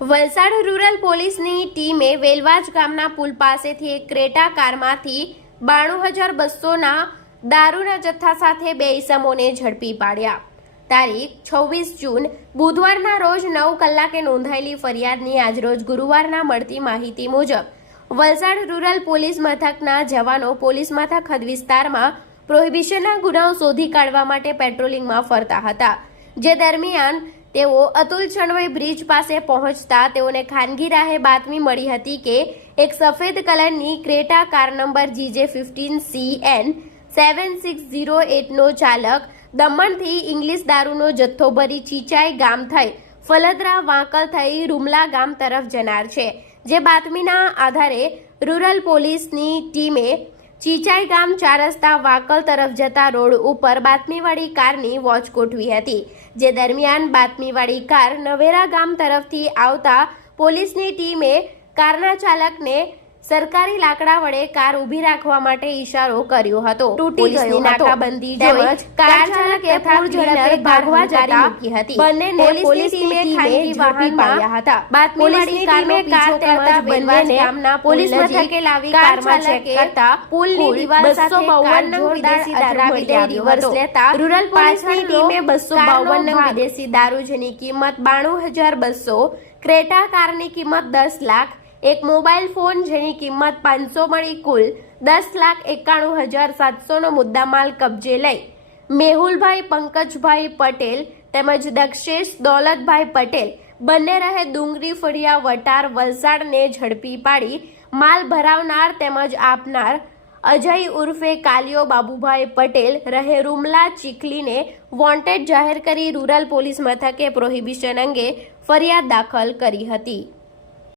Valsad rural પોલીસની ટીમે વેલવાજ ગામના પુલ પાસેથી એક ક્રેટા કારમાંથી 92,200ના દારૂના જથ્થા સાથે બે ઈસમોને ઝડપી પાડ્યા। તારીખ 26 જૂન બુધવારના રોજ 9 કલાકે નોંધાયેલી ફરિયાદની આજરોજ ગુરુવારના મળતી માહિતી મુજબ વલસાડ રૂરલ પોલીસ મથકના જવાનો પોલીસ મથક હદ વિસ્તારમાં પ્રોહિબિશનના ગુનાઓ શોધી કાઢવા માટે પેટ્રોલિંગમાં ફરતા હતા, જે દરમિયાન તેઓ અતુલ ચણવઈ બ્રિજ પાસે પહોંચતા તેઓને ખાનગી રાહે બાતમી મળી હતી કે એક સફેદ કલરની ક્રેટા કાર નંબર GJ15CN 7608નો ચાલક દમણથી ઇંગ્લિશ દારૂનો જથ્થો ભરી ચીચાઈ ગામ થઈ ફલદરા વાંકલ થઈ રૂમલા ગામ તરફ જનાર છે, જે બાતમીના આધારે રૂરલ પોલીસની ટીમે ચીચાઈ ગામ 4 રસ્તા વાંકલ તરફ જતા રોડ ઉપર બાતમીવાળી કારની વોચ ગોઠવી હતી, જે દરમિયાન બાતમીવાળી કાર નવેરા ગામ તરફથી આવતા પોલીસની ટીમે કારના ચાલકને સરકારી લાકડા વડે કાર ઊભી રાખવા માટે ઈશારો કર્યો હતો। તૂટી ગઈ નાકાબંધી જોઈ કાર ચાલકે પૂર ઝડપે ભાગવા જતા બંનેને પોલીસ ટીમે ખાનગી વાહન પાડ્યા હતા। બાતમીવાળી કારનો પીછો કરતા બંનેને ગામના પોલીસ મથકે લાવી કારમાં ચેક કરતા પુલની દિવાલ સાથે 252 નંગ વિદેશી દારૂ મળી રિવર્સ લેતા રૂરલ પોલીસની ટીમે 252 નંગ વિદેશી દારૂ જેની કિંમત 92,200, ક્રેટા કારની કિંમત 10 લાખ, એક મોબાઈલ ફોન જેની કિંમત 500 મળી કુલ 10,91,700નો મુદ્દામાલ કબજે લઈ મેહુલભાઈ પંકજભાઈ પટેલ તેમજ દક્ષેશ દોલતભાઈ પટેલ બંને રહે ડુંગરી ફળિયા વટાર વલસાડને ઝડપી પાડી માલ ભરાવનાર તેમજ આપનાર અજય ઉર્ફે કાલિયો બાબુભાઈ પટેલ રહે રૂમલા ચીખલીને વોન્ટેડ જાહેર કરી રૂરલ પોલીસ મથકે પ્રોહિબિશન અંગે ફરિયાદ દાખલ કરી હતી।